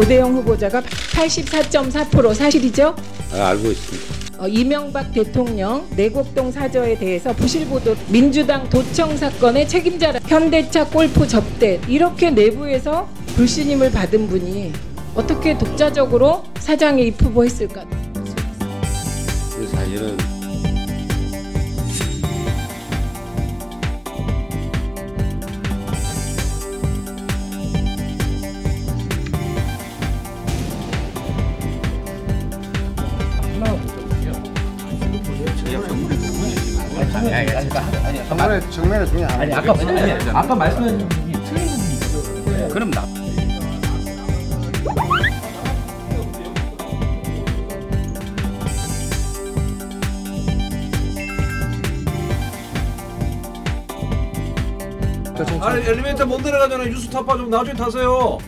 고대영 후보자가 84.4% 사실이죠? 알고 있습니다. 이명박 대통령 내곡동 사저에 대해서 부실보도 민주당 도청 사건의 책임자라 현대차 골프 접대 이렇게 내부에서 불신임을 받은 분이 어떻게 독자적으로 사장에 입후보했을까? 그 사실은 정면에 중요 아니 아까 말씀하신 분이 틀린 분이에요. 그럼 나. 아니 엘리베이터 못 내려가잖아요. 유수 타파 좀 나중에 타세요.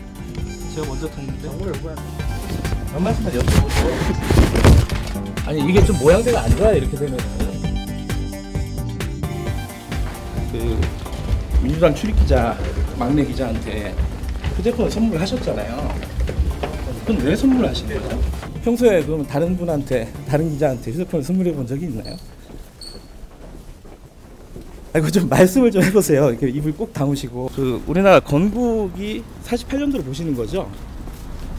제가 먼저 탔는데. 한 말씀만 여쭤보세요. 아니 이게 좀 모양새가 안 좋아요 이렇게 되면. 그 민주당 출입기자 막내 기자한테 휴대폰을 선물하셨잖아요. 그건 왜 선물하신 거죠? 평소에 그러면 다른 분한테 다른 기자한테 휴대폰을 선물해 본 적이 있나요? 이거 좀 말씀을 좀 해보세요. 이렇게 입을 꼭 다무시고. 그 우리나라 건국이 48년도로 보시는 거죠?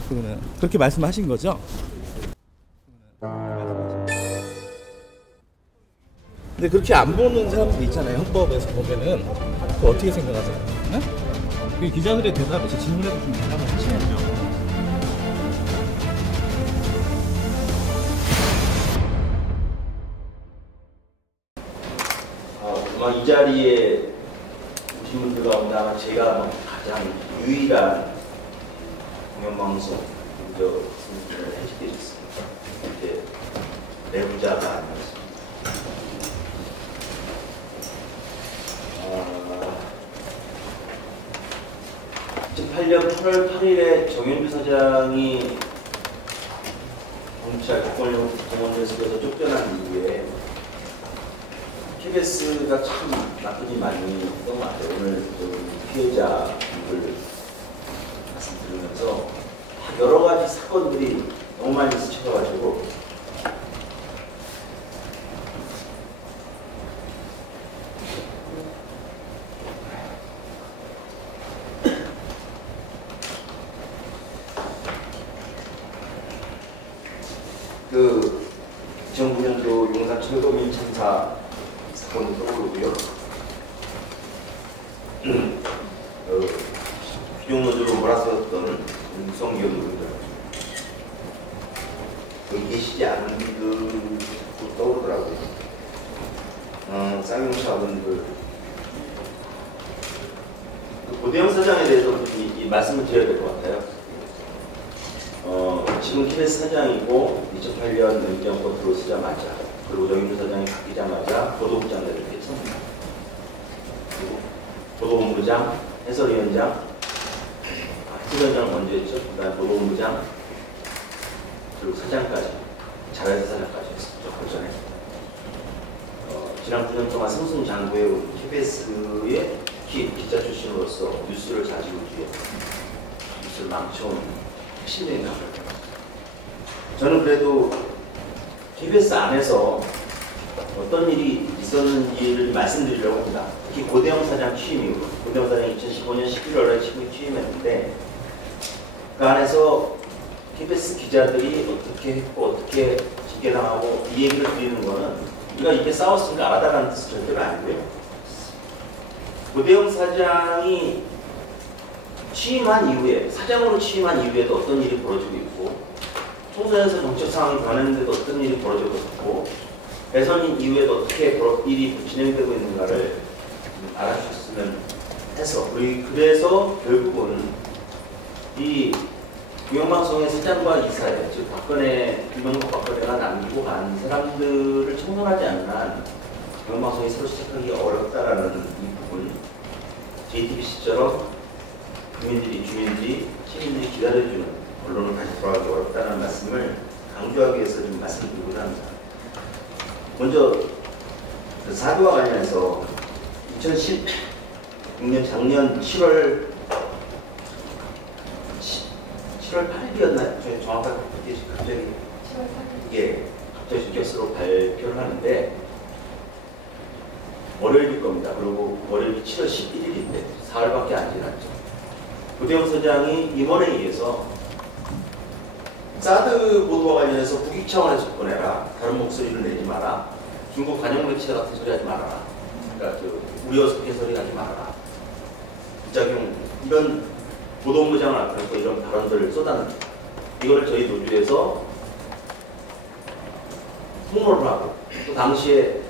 그거는 그렇게 말씀하신 거죠? 근데 그렇게 안 보는 사람들 있잖아요. 헌법에서 보면은 그거 어떻게 생각하세요? 네? 그 기자들의 대답에 제 질문에도 좀 대답을 하셔야죠. 이 자리에 오신 분들 가운데 아마 제가 가장 유일한 공영방송 승진을 해주게 됐습니다. 이제 내부자가 아니었습니다. 2008년 8월 8일에 정현주 사장이 검찰 국정원에서 쫓겨난 이후에 KBS가 참 나쁘지 많이 했던 것 같아요. 오늘 피해자분들 말씀 들으면서 여러 가지 사건들이 너무 많이 스쳐가지고 그 2009년도 용산 철도민 참사 사건도 떠오르고요. 귀족노조로 몰아세웠던 윤석열 의원들 여기 계시지 않은 분들도 떠오르더라고요. 쌍용차분들 고대영 사장에 대해서 이 말씀을 드려야 될 것 같아요. 지금 KBS 사장이고 2008년 민정권 들어서자마자 그리고 정윤주 사장이 바뀌자마자 보도국장들을 했습니다. 그리고 보도본부장, 해설위원장, 해설위원장을 먼저 했죠. 그 다음에 보도본부장, 그리고 사장까지, 자회사 사장까지 했었죠. 그 전에. 지난 9년 동안 승승장구해온 KBS의 기자 출신으로서 뉴스를 자지우지해 뉴스를 망쳐온 핵심적인 역할을 저는 그래도 KBS 안에서 어떤 일이 있었는지를 말씀드리려고 합니다. 특히 고대영 사장 취임 이후, 고대영 사장이 2015년 11월에 취임했는데 그 안에서 KBS 기자들이 어떻게 했고 어떻게 징계당하고 이 얘기를 드리는 거는 우리가 이게 싸웠으니까 알아달라는 뜻은 절대로 아니고요. 고대영 사장이 취임한 이후에, 사장으로 취임한 이후에도 어떤 일이 벌어지고 있고 총선에서 정책 상황이 변했는데도 어떤 일이 벌어지고 있고 대선 이후에도 어떻게 일이 진행되고 있는가를 알아주셨으면 해서 그래서 결국은 이 공영방송의 사장과 이사회, 즉 김명국 박근혜가 남기고 간 사람들을 청산하지 않는 한 공영방송이 새로 시작하기 어렵다라는 이 부분, JTBC처럼 국민들이, 주민들이, 시민들이 기다려주는 언론을 다시 돌아가기 어렵다는 말씀을 강조하기 위해서 좀 말씀드리고자 합니다. 먼저 사드와 관련해서 2016년 작년 7월 7월 8일이었나요? 저희 정확하게 갑자기 이게 갑자기 주격수로 발표를 하는데 월요일일 겁니다. 그리고 월요일이 7월 11일인데 사흘밖에 안 지났죠. 고대영 서장이 임원에 의해서 사드 보도와 관련해서 국익 차원에서 접근해라. 다른 목소리를 내지 마라. 중국 관영 매체 같은 소리 하지 말아라. 그러니까 우려 해설이 하지 말아라. 부작용 이런 보도본부장을 앞에서 이런 발언들을 쏟아냅니다. 이거를 저희 노조에서 홍보를 하고 또 당시에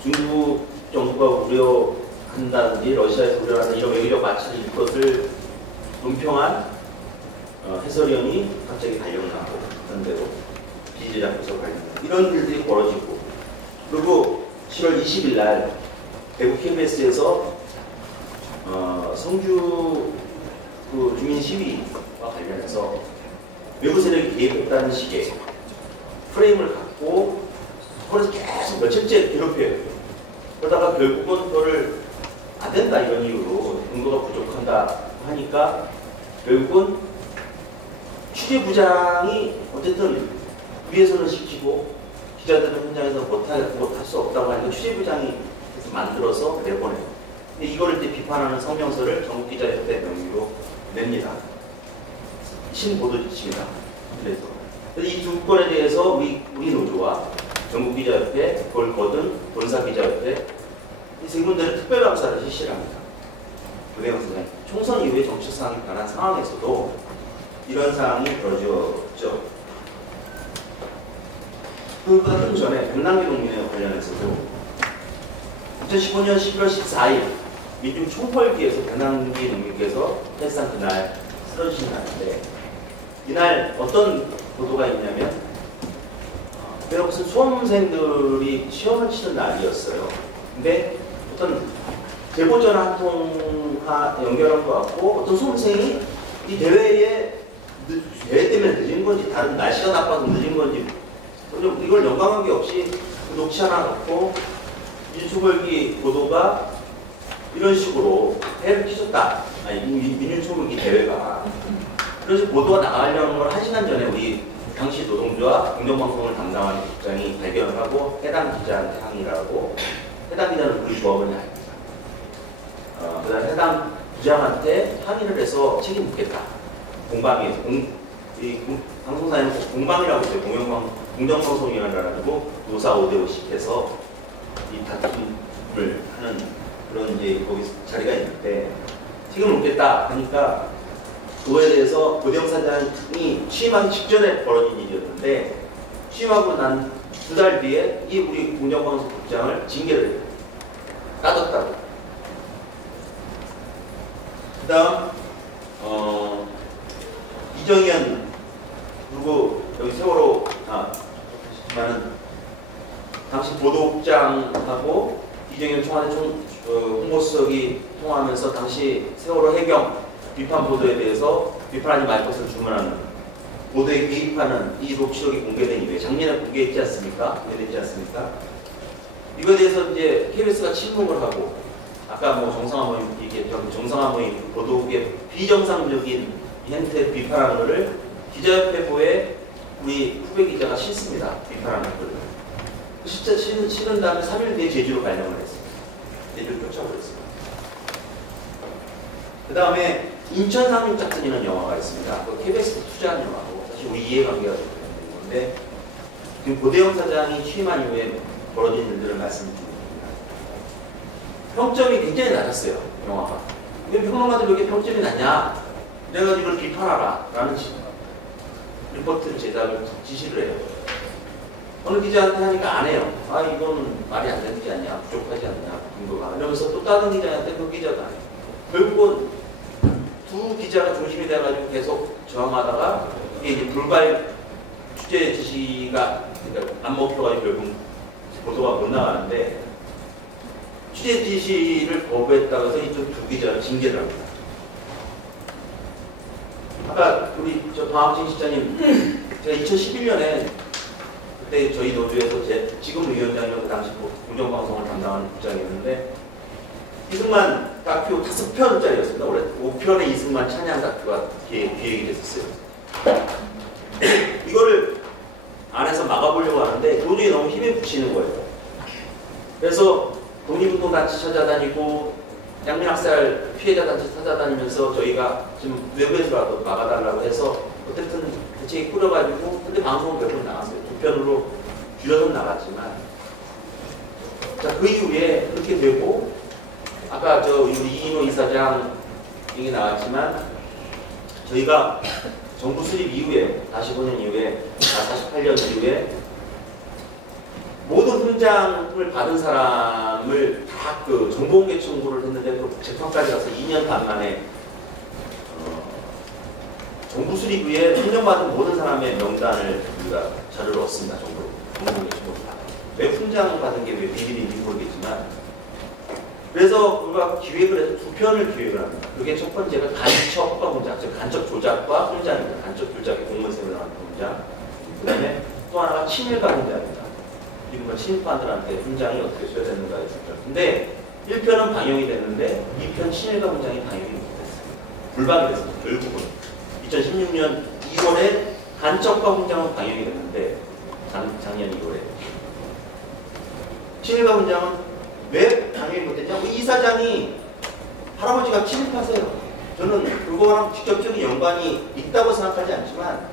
중국 정부가 우려한다든지 러시아에서 우려하는 이런 외교적 마찰이 있것을 논평한 해설위원이 갑자기 발령을 나고 그런 대로 비제작부서 발령나고 이런 일들이 벌어지고 그리고 7월 20일 날 대구 KBS에서 성주 그 주민 시위와 관련해서 외부 세력이 개입했다는 식의 프레임을 갖고 서울에서 계속 며칠째 괴롭혀요. 그러다가 결국은 그거를 안 된다 이런 이유로 근거가 부족한다 하니까 결국은 취재부장이 어쨌든 위에서는 시키고 기자들은 현장에서 못할 수 없다고 하니까 취재부장이 만들어서 내보내요. 근데 이거를 이제 비판하는 성명서를 전국기자협회 명의로 냅니다. 신보도 지침이다. 그래서 이 두 건에 대해서 우리 노조와 전국기자협회, 그걸 거둔 본사기자협회 이 세 군데를 특별감사를 실시를 합니다. 고대영 선생님, 총선 이후에 정치 상황이 변한 상황에서도 이런 상황이 벌어졌죠. 그보다 좀 전에 백남기 농민에 관련해서도 2015년 11월 14일 민중 총궐기에서 백남기 농민께서 사실상 그날 쓰러지신 날인데 이날 어떤 보도가 있냐면 무슨 수험생들이 시험을 치는 날이었어요. 근데 어떤 제보 전화 한 통 연결한 것 같고 어떤 수험생이 이 대회 때문에 늦은 건지 다른 날씨가 나빠서 늦은 건지 이걸 연관관계 없이 녹취 하나 갖고 민중총궐기 보도가 이런 식으로 해를 끼쳤다. 아니 민중총궐기 대회가 그래서 보도가 나가려는 걸 1시간 전에 우리 당시 노동조와 공정방송을 담당하는 국장이 발견을 하고 해당 기자한테 항의를 하고 해당 기자는 우리 조합원이 아닙니다. 그 다음에 해당 부장한테 항의를 해서 책임 묻겠다. 공방에서 방송사에는 공방이라고 있어요. 공정방송위원회라고 노사 5대5씩 해서 이 다툼을 하는 그런 이제 거기 자리가 있는데 책임을 묻겠다 하니까 그거에 대해서 고대영 사장이 취임하기 직전에 벌어진 일이었는데 취임하고 난 2달 뒤에 이 우리 공정방송 국장을 징계를 해요. 따졌다고. 그 다음 이정현 그리고 여기 세월호 하지만은 당시 보도국장하고 이정현 청와대 홍보수석이 통화하면서 당시 세월호 해경 비판 보도에 대해서 비판하지 말 것을 주문하는 보도에 개입하는 이 녹취록이 공개된 이후에 작년에 공개했지 않습니까? 공개됐지 않습니까? 이거에 대해서 이제 KBS가 침묵을 하고 아까 뭐 정상화 모임 이게 정상화 모임 보도국의 비정상적인 행태 비판하는 것을 기자협회보에 우리 후배 기자가 싫습니다. 비판하는 것을 진짜 싫은 다음에 3일 뒤에 제주로 발령을 했습니다. 제주를 쫓아버렸습니다. 그 다음에 인천 상륙작전이라는 영화가 있습니다. 그 KBS 투자한 영화고 사실 우리 이해관계가 좀 되는 건데 지금 고대영 사장이 취임한 이후에 벌어진 일들을 말씀드립니다. 평점이 굉장히 낮았어요. 영화가. 왜 평론가들 왜 이렇게 평점이 낮냐? 그래가지고 이걸 비판하라 라는 리포트를 제작을 지시를 해요. 어느 기자한테 하니까 안 해요. 아 이건 말이 안 되지 않냐? 부족하지 않냐? 근거가. 이러면서 또 다른 기자한테 그 기자도 안 해요. 결국은 두 기자가 중심이 돼가지고 계속 저항하다가 이게 이제 불발 취재 지시가 그러니까 안 먹혀가지고 결국 보도가 못 나가는데 취재 지시를 거부했다고 해서 이쪽 두 기자를 징계를 합니다. 아까 우리 저 방학진 실장님 제가 2011년에 그때 저희 노조에서 지금 위원장이고 그 당시 공정방송을 담당하는 국장이었는데 이승만 다큐 5편짜리였습니다. 원래 5편의 이승만 찬양 다큐가 기획이 됐었어요. 이거를 안에서 막아보려고 하는데 도저히 너무 힘에 부치는 거예요. 그래서 독립운동단체 찾아다니고 양민학살 피해자단체 찾아다니면서 저희가 지금 외부에서라도 막아달라고 해서 어쨌든 대책이 꾸려가지고 근데 방송은 몇 번 나왔어요. 2편으로 줄여서 나갔지만 자, 그 이후에 그렇게 되고 아까 우리 이인호 이사장 얘기 나왔지만 저희가 정부 수립 이후에 45년 이후에 48년 이후에 모든 훈장을 받은 사람을 다 그 정보공개 청구를 했는데 그 재판까지 가서 2년 반 만에 정부 수립 후에 훈장받은 모든 사람의 명단을 우리가 자료를 얻습니다. 정보공개 청구를 받아요. 왜 훈장 받은 게 왜 비밀인지 모르겠지만 그래서 우리가 기획을 해서 2편을 기획을 합니다. 그게 첫 번째가 간첩과 훈장, 즉 간첩 조작과 훈장입니다. 간첩 조작의 공무원세로 나오는 훈장. 그 다음에 또 하나가 친일과 훈장입니다. 이른바 친일파들한테 훈장이 어떻게 수여되는가에 중점. 근데 1편은 방영이 됐는데 2편 친일과 훈장이 방영이 못됐습니다. 불방이 됐습니다. 결국은 2016년 2월에 간첩과 훈장은 방영이 됐는데 작년 2월에 친일과 훈장은 왜 방영이 못됐냐? 이 사장이 할아버지가 친일파세요. 저는 그거랑 직접적인 연관이 있다고 생각하지 않지만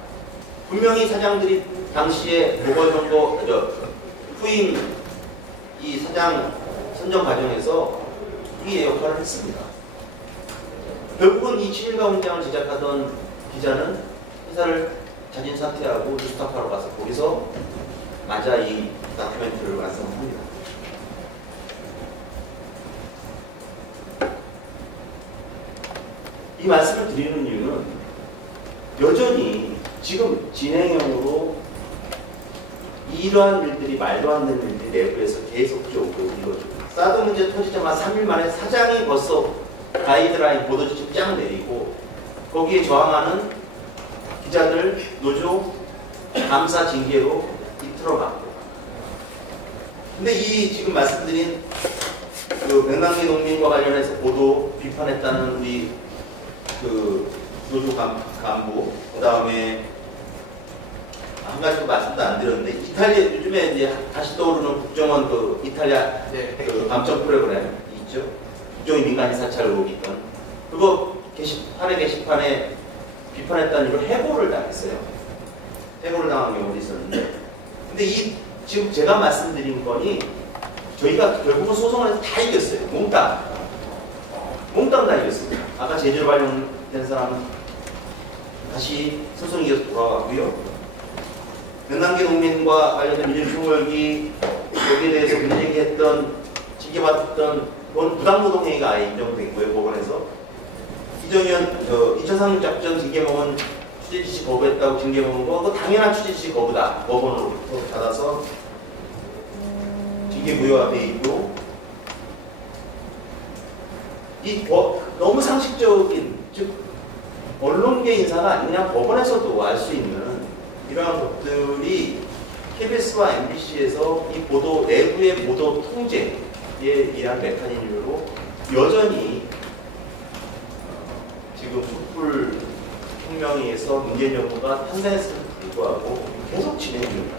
분명히 사장들이 당시에 보궐선거 후임 이 사장 선정 과정에서 이 역할을 했습니다. 결국은 이 친일과 훈장을 제작하던 기자는 회사를 자진 사퇴하고 뉴스타파로 가서 거기서 맞아 이 다큐멘터리를 완성합니다. 이 말씀을 드리는 이유는 여전히 지금 진행형으로 이러한 일들이 말도 안 되는 일들이 내부에서 계속적으로 이루어집니다. 사드 문제 터지자마자 3일 만에 사장이 벌써 가이드라인 보도 지침 쫙 내리고 거기에 저항하는 기자들 노조 감사 징계로 이틀어 맞고. 근데 이 지금 말씀드린 그 백남기 농민과 관련해서 보도 비판했다는 우리 그 노조 간부, 그 다음에 한 가지 또 말씀도 안 드렸는데 이탈리아 요즘에 이제 다시 떠오르는 국정원 그 이탈리아 그 감청 프로그램 있죠. 국정원 민간인 사찰 의혹이 있던 그거 게시판에 비판했다는 이유로 해고를 당했어요. 해고를 당한 경우도 있었는데 근데 이 지금 제가 말씀드린 건이 저희가 결국은 소송을 해서 다 이겼어요. 몽땅 다 이겼습니다. 아까 제재로 발령된 사람은 다시 소송이 이겨서 돌아가고요. 백남기 농민과 관련된 민주총궐기 여기에 대해서 문제제기했던 징계받았던 그건 부당노동행위가 아예 인정된 거예요. 법원에서 이정현 2차 상륙작전 징계먹은 취재지시 거부했다고 징계먹은 거 그거 당연한 취재지시 거부다. 법원으로부터 받아서 징계 무효화 돼 있고 이 너무 상식적인 즉 언론계 인사가 아니냐 법원에서도 알 수 있는 이러한 것들이 KBS와 MBC에서 이 보도 내부의 보도 통제에 의한 메커니즘으로 여전히 지금 촛불 혁명에서 문재인 정부가 탄생했음에도 불구하고 계속 진행 중입니다.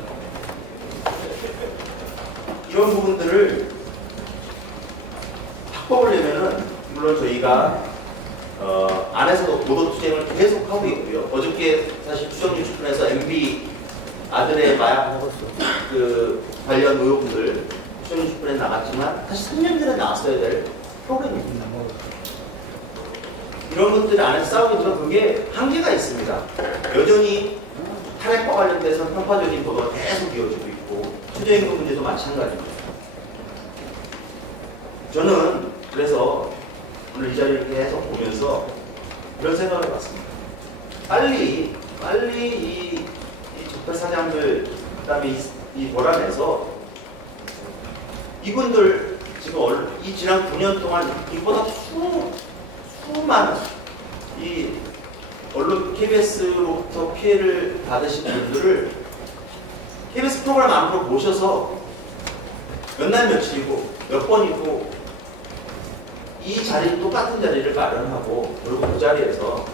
이런 부분들을 바꿔보려면은 물론 저희가 안에서도 보도 투쟁을 계속 하고 있고요. 어저께 사실 추정뉴스편에서 MB 아들의 마약 그 관련 의혹들 추정뉴스편에 나갔지만 사실 3년 전에 나왔어야 될 프로그램입니다. 이런 것들 안에서 싸우고 있지만 그게 한계가 있습니다. 여전히 탈핵과 관련돼서 편파적인 보도가 계속 이어지고 있고 최저임금 문제도 마찬가지입니다. 저는 그래서 오늘 이 자리를 계속 보면서 이런 생각을 해봤습니다. 빨리 이 적폐 사장들 그다음에 이 몰아내서 이분들 지금 이 지난 9년 동안 이보다 수많은 이 언론 KBS로부터 피해를 받으신 분들을 KBS 프로그램 안으로 모셔서 몇 날 며칠이고 몇 번이고 이 자리 똑같은 자리를 마련하고 그리고 그 자리에서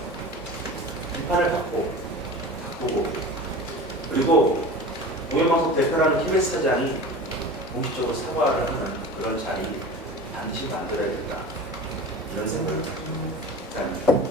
비판을 받고 바꾸고, 그리고 공영방송 대표라는 KBS 사장이 공식적으로 사과를 하는 그런 자리 반드시 만들어야 된다, 이런 생각을 합니다.